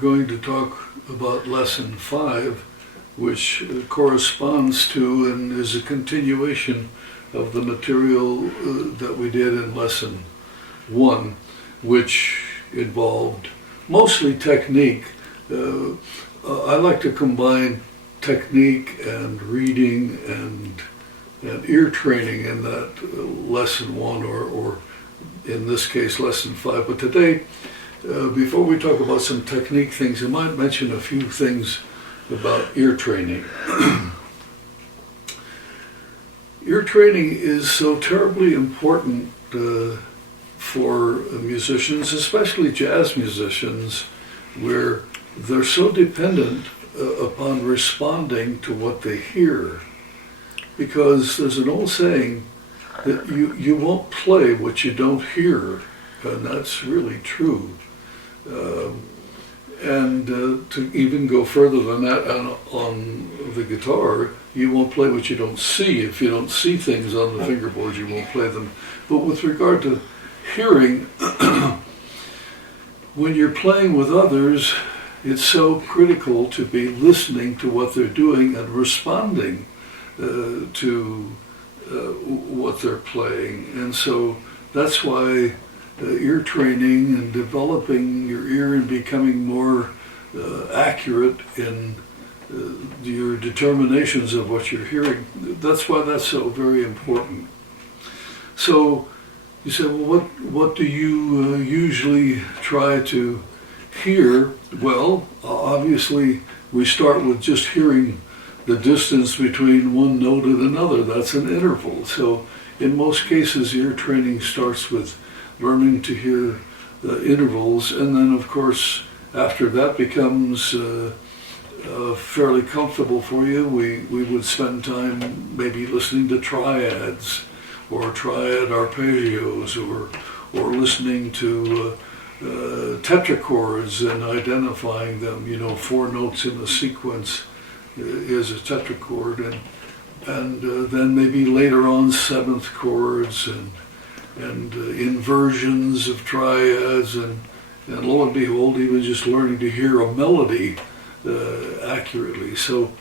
going to talk about Lesson 5, which corresponds to and is a continuation of the material that we did in Lesson 1, which involved mostly technique. I like to combine technique and reading and ear training in that Lesson 1, or in this case, Lesson 5. But today, before we talk about some technique things, I might mention a few things about ear training. Ear training is so terribly important for musicians, especially jazz musicians, where they're so dependent upon responding to what they hear. Because there's an old saying that you won't play what you don't hear, and that's really true. And to even go further than that on the guitar, you won't play what you don't see. If you don't see things on the fingerboard, you won't play them. But with regard to hearing, when you're playing with others, it's so critical to be listening to what they're doing and responding to what they're playing. And so that's why ear training and developing your ear and becoming more accurate in your determinations of what you're hearing, that's why that's so very important. So you say, well, what do you usually try to hear? Well, obviously we start with just hearing the distance between one note and another. That's an interval. So in most cases, ear training starts with learning to hear intervals, and then of course after that becomes fairly comfortable for you, we would spend time maybe listening to triads or triad arpeggios, or listening to tetrachords and identifying them. 4 notes in a sequence is a tetrachord, and then maybe later on 7th chords and inversions of triads, and lo and behold, even just learning to hear a melody accurately. So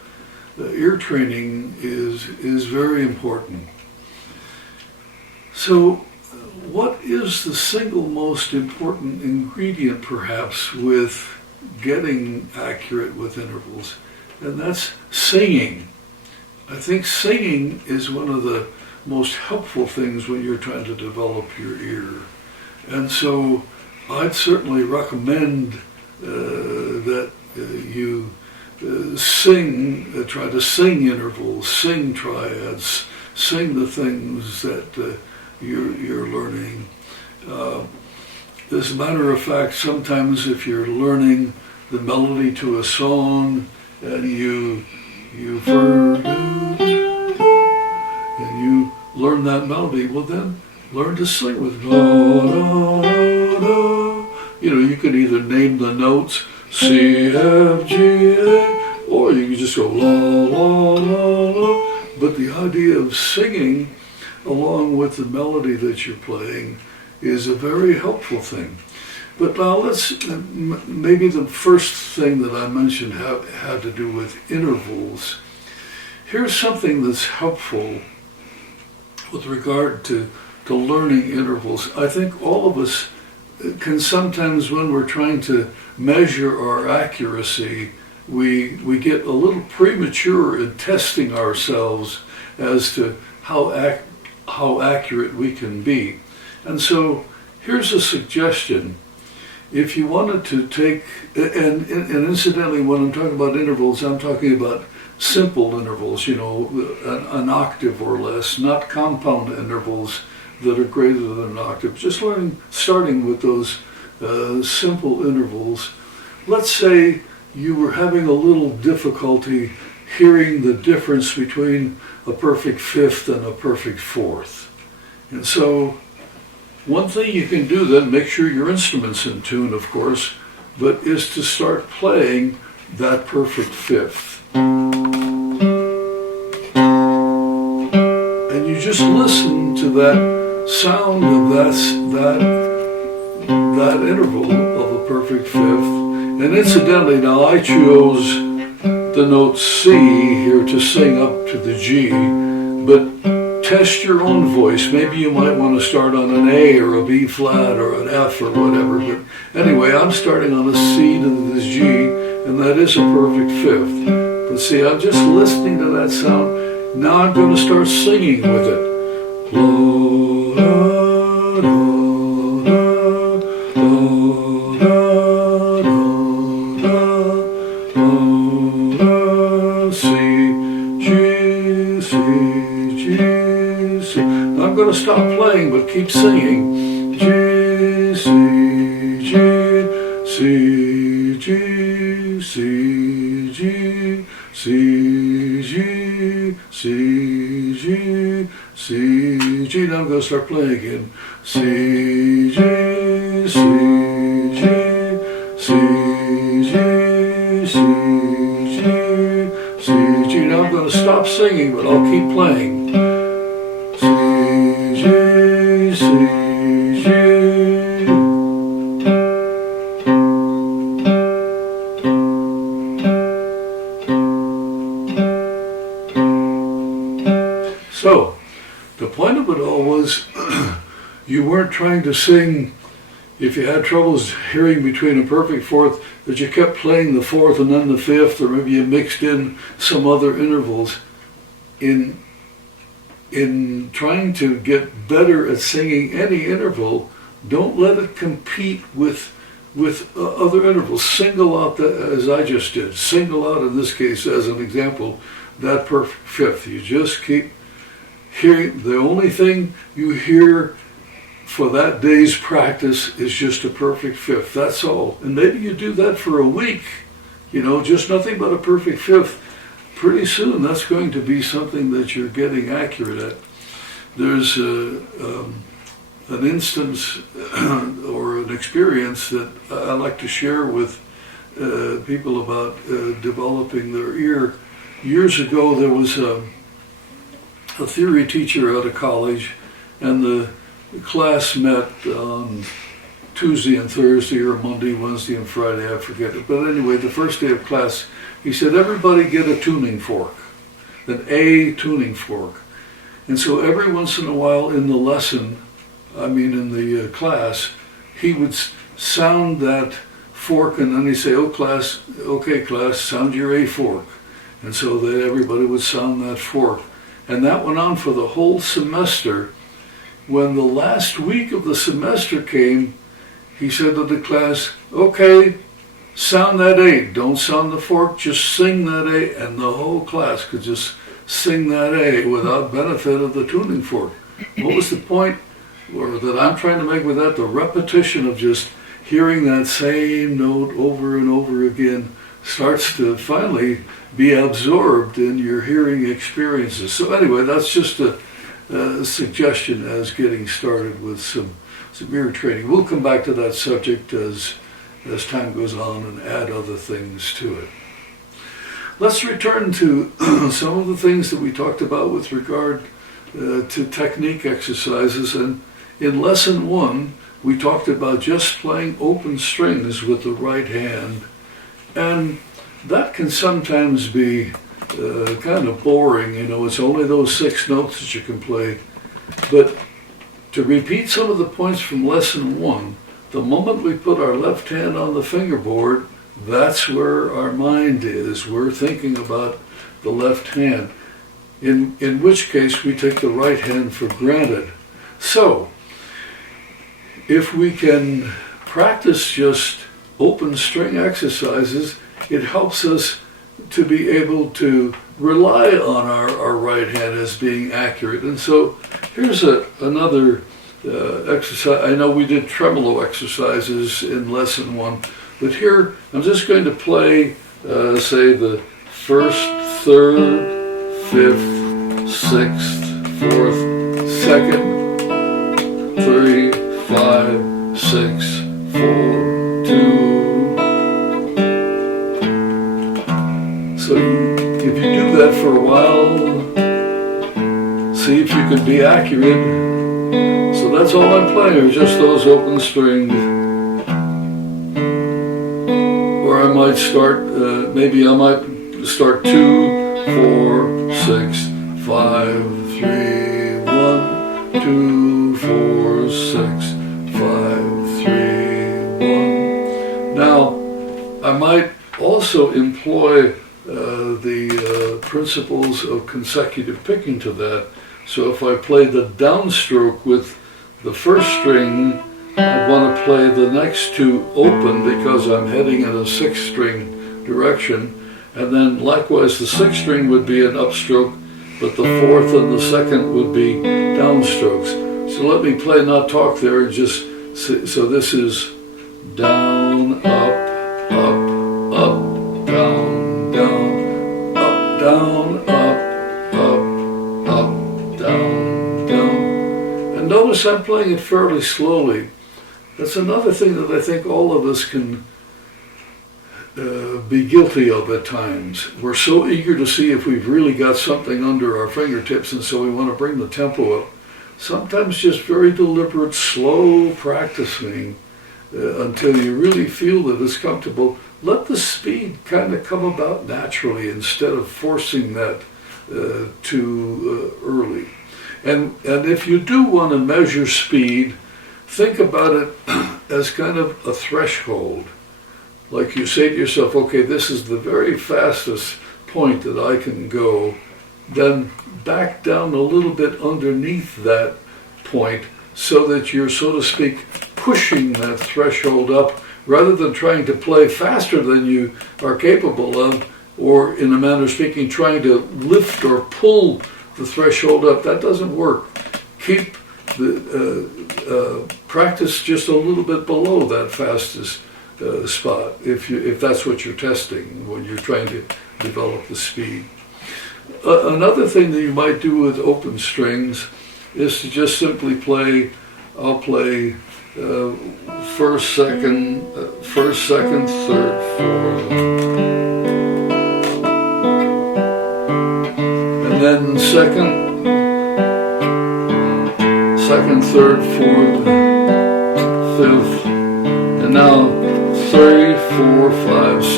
ear training is very important. So what is the single most important ingredient, perhaps, with getting accurate with intervals? And that's singing. I think singing is one of the most helpful things when you're trying to develop your ear. And so I'd certainly recommend that you try to sing intervals, sing triads, sing the things that you're learning. As a matter of fact, sometimes if you're learning the melody to a song and you learn that melody, well then learn to sing with da, da, da, da. You can either name the notes C, F, G, A, or you can just go la, la, la, la. But the idea of singing along with the melody that you're playing is a very helpful thing. But now maybe the first thing that I mentioned had to do with intervals. Here's something that's helpful with regard to learning intervals. I think all of us can sometimes, when we're trying to measure our accuracy, we get a little premature in testing ourselves as to how accurate we can be. And so here's a suggestion. If you wanted to take, and incidentally, when I'm talking about intervals, I'm talking about simple intervals, an octave or less, not compound intervals that are greater than an octave. Just starting with those simple intervals. Let's say you were having a little difficulty hearing the difference between a perfect fifth and a perfect fourth. And so one thing you can do then, make sure your instrument's in tune, of course, but is to start playing that perfect fifth. And you just listen to that sound of that interval of a perfect fifth, And incidentally, now I chose the note C here to sing up to the G, but test your own voice. Maybe you might want to start on an A or a B flat or an F or whatever. But anyway, I'm starting on a C to this G, and that is a perfect fifth. But see, I'm just listening to that sound. Now I'm going to start singing with it. Lo, da, da, da, da, da, da, C, G, C, G, C. Now I'm going to stop playing, but keep singing. G, C, G, C, G, C, G, C, G, C, G, C, G. Now I'm going to start playing again. C, G, C, G, C, G, C, G, C, G. Now I'm going to stop singing, but I'll keep playing. C, G, C, G. So, the point of it all was you weren't trying to sing, if you had troubles hearing between a perfect fourth, that you kept playing the fourth and then the fifth, or maybe you mixed in some other intervals. In trying to get better at singing any interval, don't let it compete with other intervals. Single out, as I just did, single out in this case as an example, that perfect fifth. You just keep hearing. The only thing you hear for that day's practice is just a perfect fifth. That's all. And maybe you do that for a week, just nothing but a perfect fifth. Pretty soon that's going to be something that you're getting accurate at. There's an instance or an experience that I like to share with people about developing their ear. Years ago there was a theory teacher at a college, and the class met on Tuesday and Thursday, or Monday, Wednesday, and Friday, I forget it. But anyway, the first day of class, he said, everybody get a tuning fork, an A tuning fork. And so every once in a while in the lesson, in the class, he would sound that fork, and then he'd say, okay class, sound your A fork. And so that everybody would sound that fork. And that went on for the whole semester. When the last week of the semester came, he said to the class, okay, sound that A. Don't sound the fork, just sing that A. And the whole class could just sing that A without benefit of the tuning fork. What was the point that I'm trying to make with that? The repetition of just hearing that same note over and over again starts to finally be absorbed in your hearing experiences. So anyway, that's just a suggestion as getting started with some ear training. We'll come back to that subject as time goes on and add other things to it. Let's return to some of the things that we talked about with regard to technique exercises. And in lesson 1, we talked about just playing open strings with the right hand. And that can sometimes be kind of boring, it's only those 6 notes that you can play. But to repeat some of the points from lesson 1, the moment we put our left hand on the fingerboard, that's where our mind is. We're thinking about the left hand, in which case we take the right hand for granted. So, if we can practice just open string exercises, it helps us to be able to rely on our right hand as being accurate. And so here's another exercise. I know we did tremolo exercises in lesson 1, but here I'm just going to play, say, the 1st, 3rd, 5th, 6th, 4th, 2nd, 3, 5, 6, 4, 2. So if you do that for a while, see if you can be accurate. So that's all I'm playing, are just those open strings. Or might start, maybe I might start 2, 4, 6, 5, 3, 1, 2, 4, 6, 5, 3, 1. Now, I might also employ the principles of consecutive picking to that. So if I play the downstroke with the first string, I'd want to play the next two open because I'm heading in a 6th string direction. And then likewise the 6th string would be an upstroke, but the 4th and the 2nd would be downstrokes. So let me play, not talk there, and just, so this is down, up, up, up, down, down, up, down, up, down, down. And notice I'm playing it fairly slowly. That's another thing that I think all of us can be guilty of at times. We're so eager to see if we've really got something under our fingertips, and so we want to bring the tempo up. Sometimes just very deliberate, slow practicing until you really feel that it's comfortable. Let the speed kind of come about naturally instead of forcing that too early. And if you do want to measure speed, think about it as kind of a threshold. Like you say to yourself, okay, this is the very fastest point that I can go. Then back down a little bit underneath that point so that you're, so to speak, pushing that threshold up rather than trying to play faster than you are capable of, or in a manner of speaking, trying to lift or pull the threshold up. That doesn't work. Keep the practice just a little bit below that fastest spot if that's what you're testing when you're trying to develop the speed. Another thing that you might do with open strings is to just simply play. I'll play first, second, third, fourth, and then second, third, fourth, fifth, and now 3, 4, 5, 6.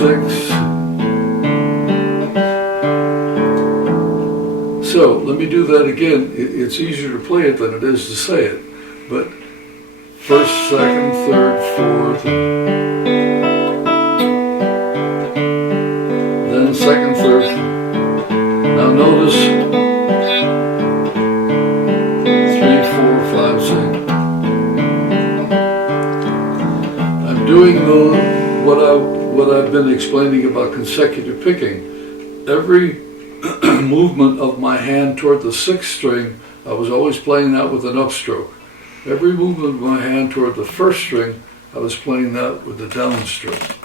So let me do that again. It's easier to play it than it is to say it. But first, second, third, fourth, then second, third. Now notice 3, 4, 5, 6. I'm doing what I've been explaining about consecutive picking. Every movement of my hand toward the 6th string, I was always playing that with an upstroke. Every movement of my hand toward the 1st string, I was playing that with a downstroke.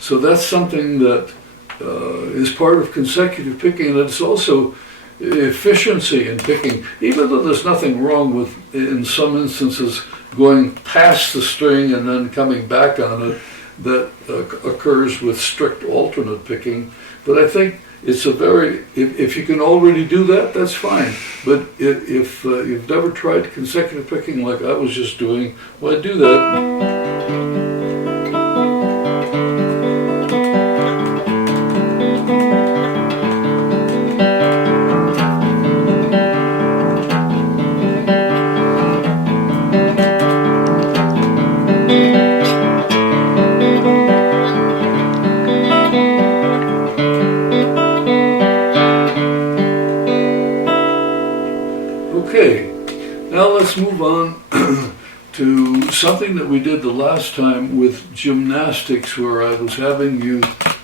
So that's something that is part of consecutive picking, and it's also efficiency in picking. Even though there's nothing wrong with, in some instances, going past the string and then coming back on it, that occurs with strict alternate picking. But I think it's a very, if you can already do that, that's fine. But if you've never tried consecutive picking like I was just doing, well, I do that. Okay, now let's move on to something that we did the last time with gymnastics, where I was having you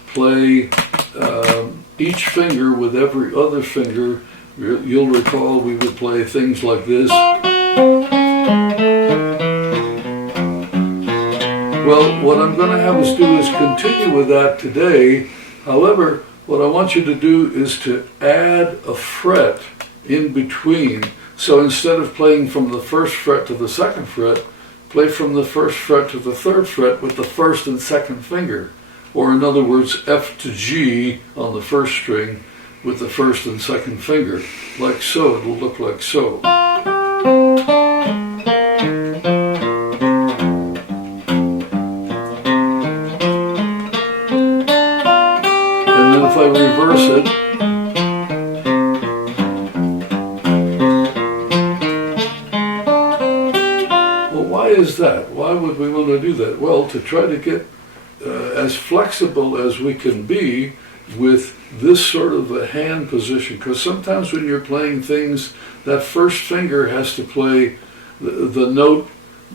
play each finger with every other finger. You'll recall we would play things like this. Well, what I'm going to have us do is continue with that today. However, what I want you to do is to add a fret in between. So instead of playing from the 1st fret to the 2nd fret, play from the 1st fret to the 3rd fret with the 1st and 2nd finger. Or in other words, F to G on the 1st string with the 1st and 2nd finger. Like so, it'll look like so. is that? Why would we want to do that? Well, to try to get as flexible as we can be with this sort of a hand position, because sometimes when you're playing things, that first finger has to play the note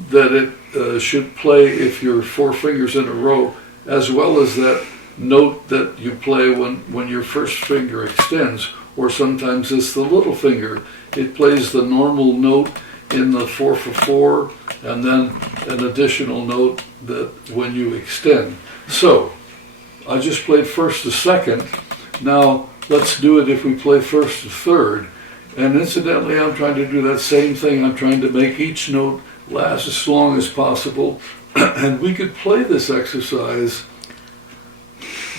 that it should play if you're 4 fingers in a row, as well as that note that you play when your first finger extends, or sometimes it's the little finger. It plays the normal note in the 4/4, and then an additional note that when you extend. So, I just played first to second. Now, let's do it if we play first to third. And incidentally, I'm trying to do that same thing. I'm trying to make each note last as long as possible. And we could play this exercise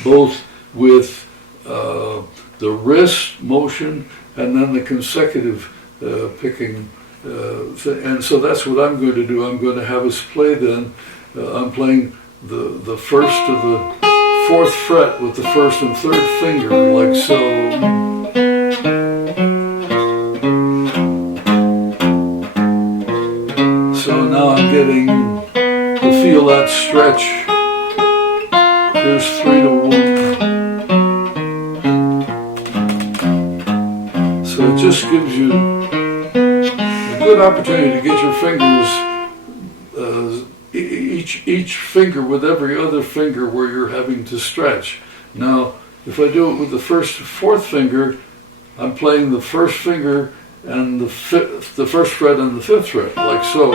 both with the wrist motion and then the consecutive picking. And so that's what I'm going to do. I'm going to have us play then. I'm playing the first to the 4th fret with the 1st and 3rd finger, like so. So now I'm getting to feel that stretch. There's 3 to 1. So it just gives you a good opportunity to get your fingers, each finger with every other finger where you're having to stretch. Now, if I do it with the 1st to 4th finger, I'm playing the 1st finger and the 1st fret and the 5th fret, like so.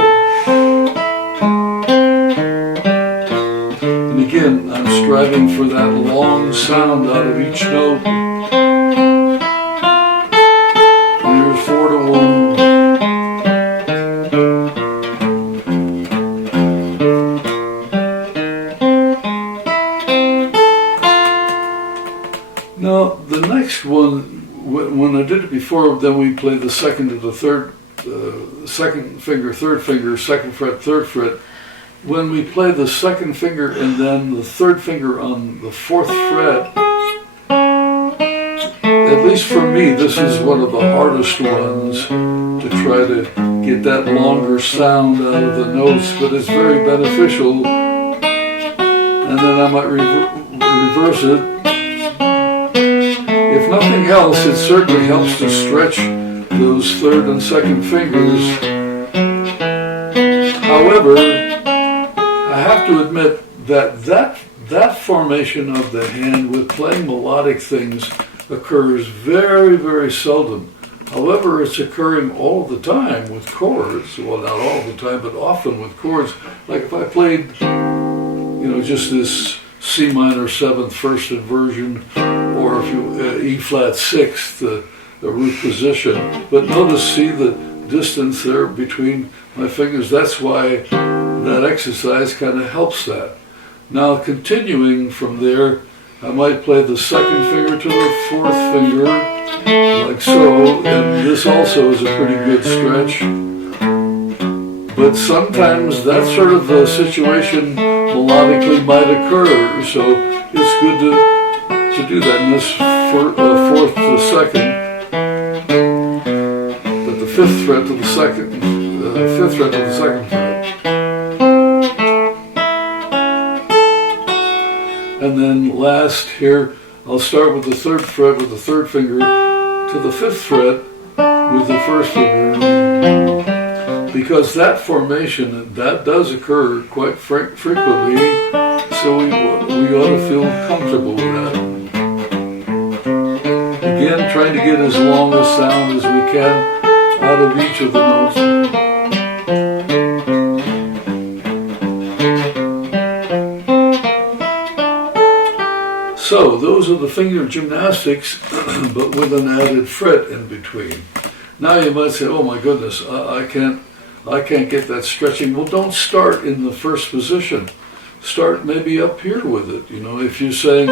And again, I'm striving for that long sound out of each note. Here's 4 to 1. Now, the next one, when I did it before, then we played the 2nd to the 3rd, 2nd finger, 3rd finger, 2nd fret, 3rd fret. When we play the 2nd finger and then the 3rd finger on the 4th fret, at least for me, this is one of the hardest ones to try to get that longer sound out of the notes, but it's very beneficial. And then I might reverse it. If nothing else, it certainly helps to stretch those 3rd and 2nd fingers. However, I have to admit that formation of the hand with playing melodic things occurs very, very seldom. However, it's occurring all the time with chords. Well, not all the time, but often with chords. Like if I played, just this C minor 7th first inversion, or if you E flat 6th, the root position. But notice, see the distance there between my fingers. That's why that exercise kind of helps that. Now, continuing from there, I might play the 2nd finger to the 4th finger, like so, and this also is a pretty good stretch. But sometimes that sort of a situation melodically might occur, so it's good to do that in this 4th to the 2nd, but the 5th fret to the 2nd, 5th fret to the 2nd fret. And then last here, I'll start with the 3rd fret with the 3rd finger to the 5th fret with the 1st finger, because that formation, that does occur quite frequently, so we ought to feel comfortable with that. Again, trying to get as long a sound as we can out of each of the notes. So those are the finger gymnastics, but with an added fret in between. Now you might say, oh my goodness, I can't get that stretching. Well, don't start in the first position. Start maybe up here with it. If you're saying,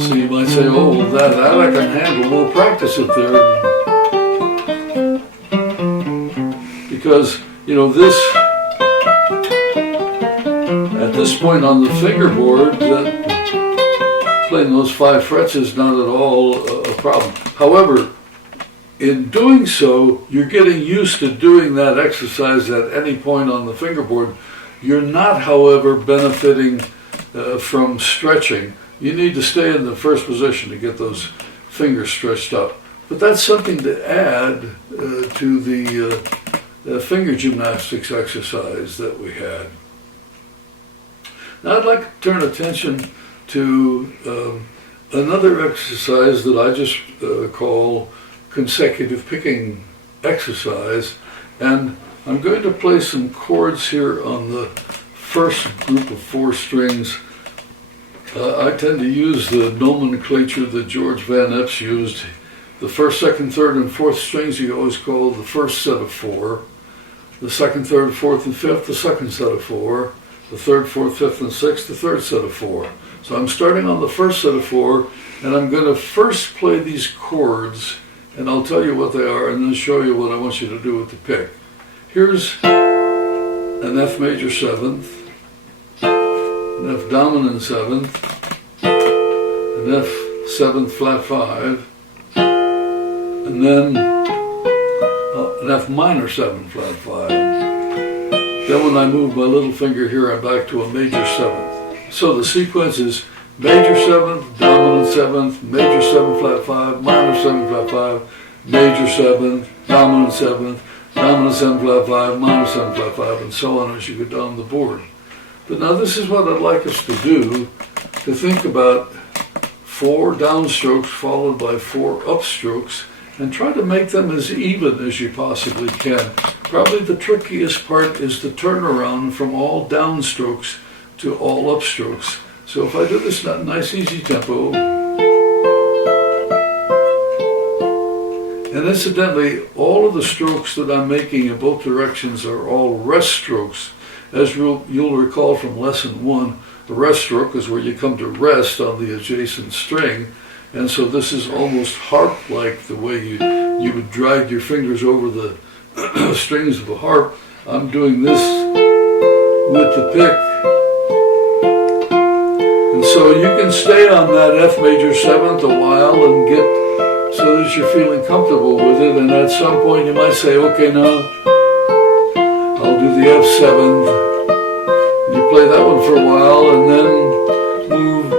so you might say, oh, that I can handle, we'll practice it there. Because, this, at this point on the fingerboard, playing those 5 frets is not at all a problem. However, in doing so, you're getting used to doing that exercise at any point on the fingerboard. You're not, however, benefiting from stretching. You need to stay in the first position to get those fingers stretched out. But that's something to add to the finger gymnastics exercise that we had. Now I'd like to turn attention to another exercise that I just call consecutive picking exercise, and I'm going to play some chords here on the first group of 4 strings. I tend to use the nomenclature that George Van Eps used. The first, second, third, and fourth strings he always called the first set of 4. The second, third, fourth, and fifth, the second set of 4. The third, fourth, fifth, and sixth, the third set of 4. So I'm starting on the first set of 4, and I'm going to first play these chords, and I'll tell you what they are, and then show you what I want you to do with the pick. Here's an F major 7th, an F dominant 7th, an F 7th flat 5, and then an F minor 7 flat 5. Then when I move my little finger here, I'm back to a major 7th. So the sequence is major 7th, dominant 7th, major 7 flat 5, minor 7 flat 5, major 7th, dominant 7th, dominant 7 flat 5, minor 7 flat 5, and so on as you go down the board. But now this is what I'd like us to do, to think about 4 downstrokes followed by 4 upstrokes, and try to make them as even as you possibly can. Probably the trickiest part is the turnaround from all downstrokes to all upstrokes. So if I do this nice easy tempo, and incidentally, all of the strokes that I'm making in both directions are all rest strokes. As you'll recall from lesson 1, a rest stroke is where you come to rest on the adjacent string. And so this is almost harp-like, the way you would drag your fingers over the strings of a harp. I'm doing this with the pick. And so you can stay on that F major 7th a while and get so that you're feeling comfortable with it. And at some point you might say, okay, now I'll do the F 7th. You play that one for a while and then move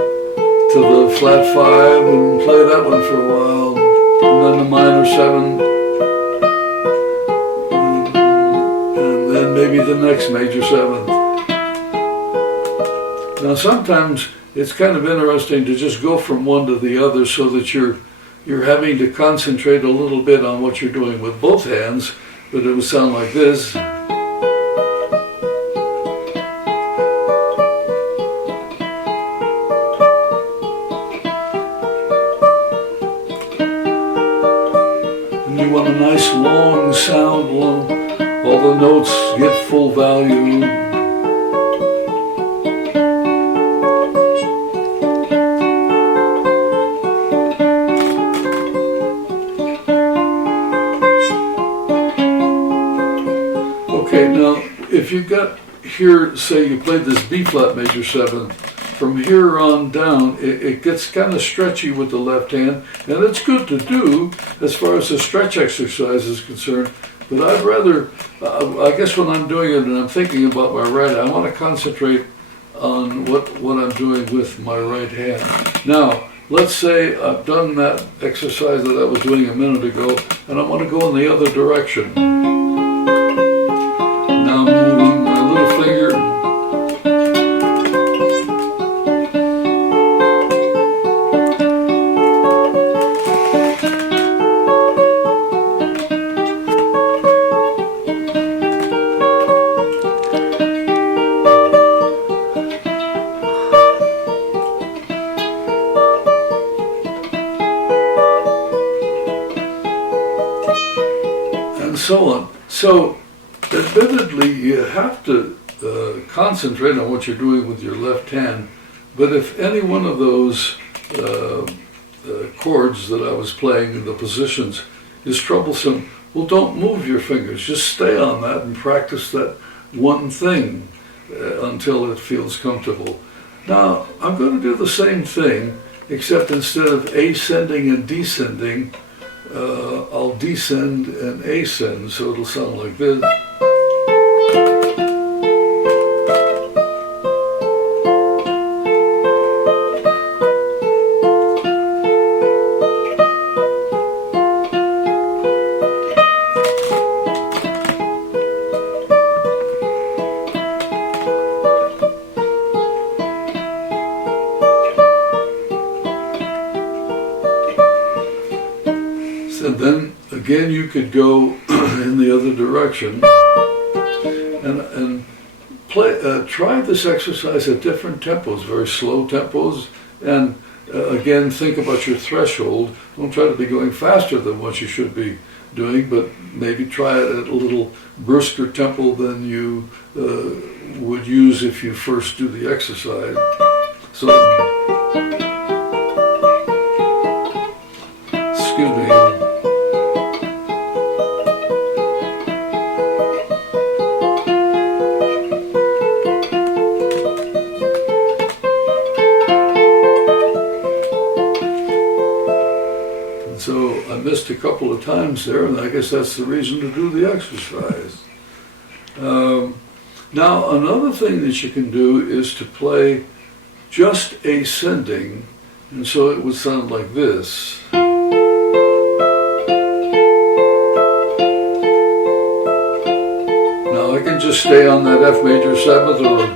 to the flat 5 and play that one for a while, and then the minor 7, and then maybe the next major 7th. Now sometimes it's kind of interesting to just go from one to the other so that you're having to concentrate a little bit on what you're doing with both hands, but it would sound like this. You want a nice long sound, all the notes get full value. Okay, now if you got here, say you played this B flat major 7, from here on down, it gets kind of stretchy with the left hand, and it's good to do as far as the stretch exercise is concerned, but I'd rather, I guess when I'm doing it and I'm thinking about my right, I want to concentrate on what I'm doing with my right hand. Now, let's say I've done that exercise that I was doing a minute ago, and I want to go in the other direction. Now I'm moving my little finger. So on. So, admittedly, you have to concentrate on what you're doing with your left hand, but if any one of those chords that I was playing in the positions is troublesome, well, don't move your fingers. Just stay on that and practice that one thing until it feels comfortable. Now, I'm going to do the same thing, except instead of ascending and descending, I'll descend and ascend, so it'll sound like this. And then again you could go in the other direction and try this exercise at different tempos, very slow tempos, and again think about your threshold. Don't try to be going faster than what you should be doing, but maybe try it at a little brisker tempo than you would use if you first do the exercise. So, excuse me. So I missed a couple of times there, and I guess that's the reason to do the exercise. Now, another thing that you can do is to play just ascending, and so it would sound like this. Now I can just stay on that F major 7th or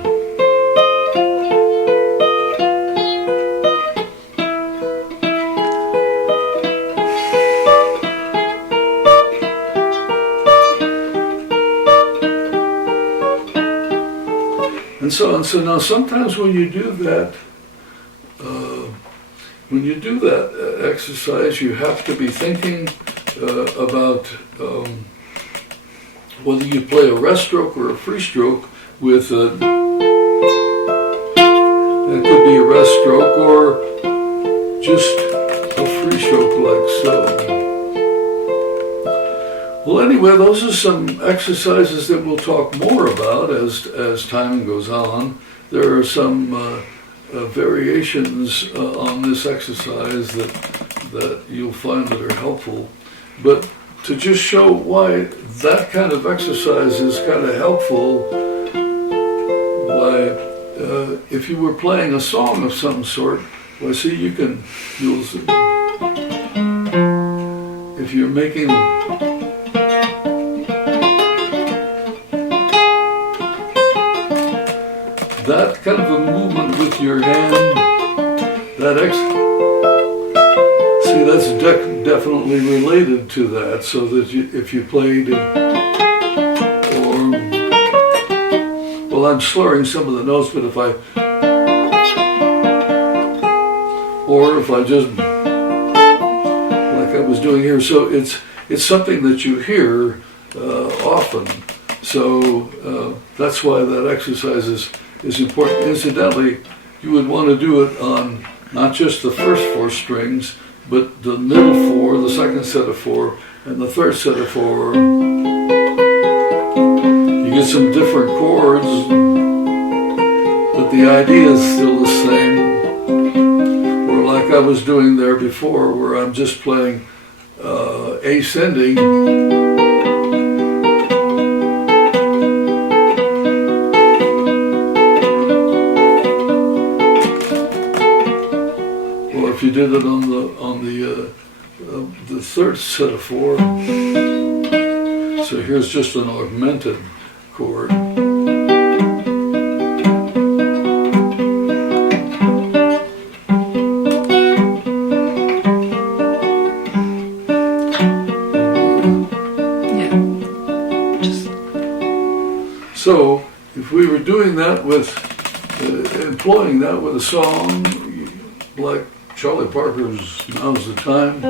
and so now sometimes when you do that, exercise, you have to be thinking about whether you play a rest stroke or a free stroke with it could be a rest stroke or just a free stroke like so. Well, anyway, those are some exercises that we'll talk more about as time goes on. There are some variations on this exercise that you'll find that are helpful. But to just show why that kind of exercise is kind of helpful, why if you were playing a song of some sort, well, see, you'll if you're making that kind of a movement with your hand, that's definitely related to that. So that if you played, well, I'm slurring some of the notes, but if I just like I was doing here, so it's something that you hear often. So that's why that exercise is important. Incidentally, you would want to do it on not just the first 4 strings, but the middle 4, the second set of 4, and the third set of 4. You get some different chords, but the idea is still the same. Or like I was doing there before, where I'm just playing ascending. If you did it on the third set of 4, so here's just an augmented chord. Yeah. So if we were doing that with employing that with a song like Charlie Parker's Now's the Time.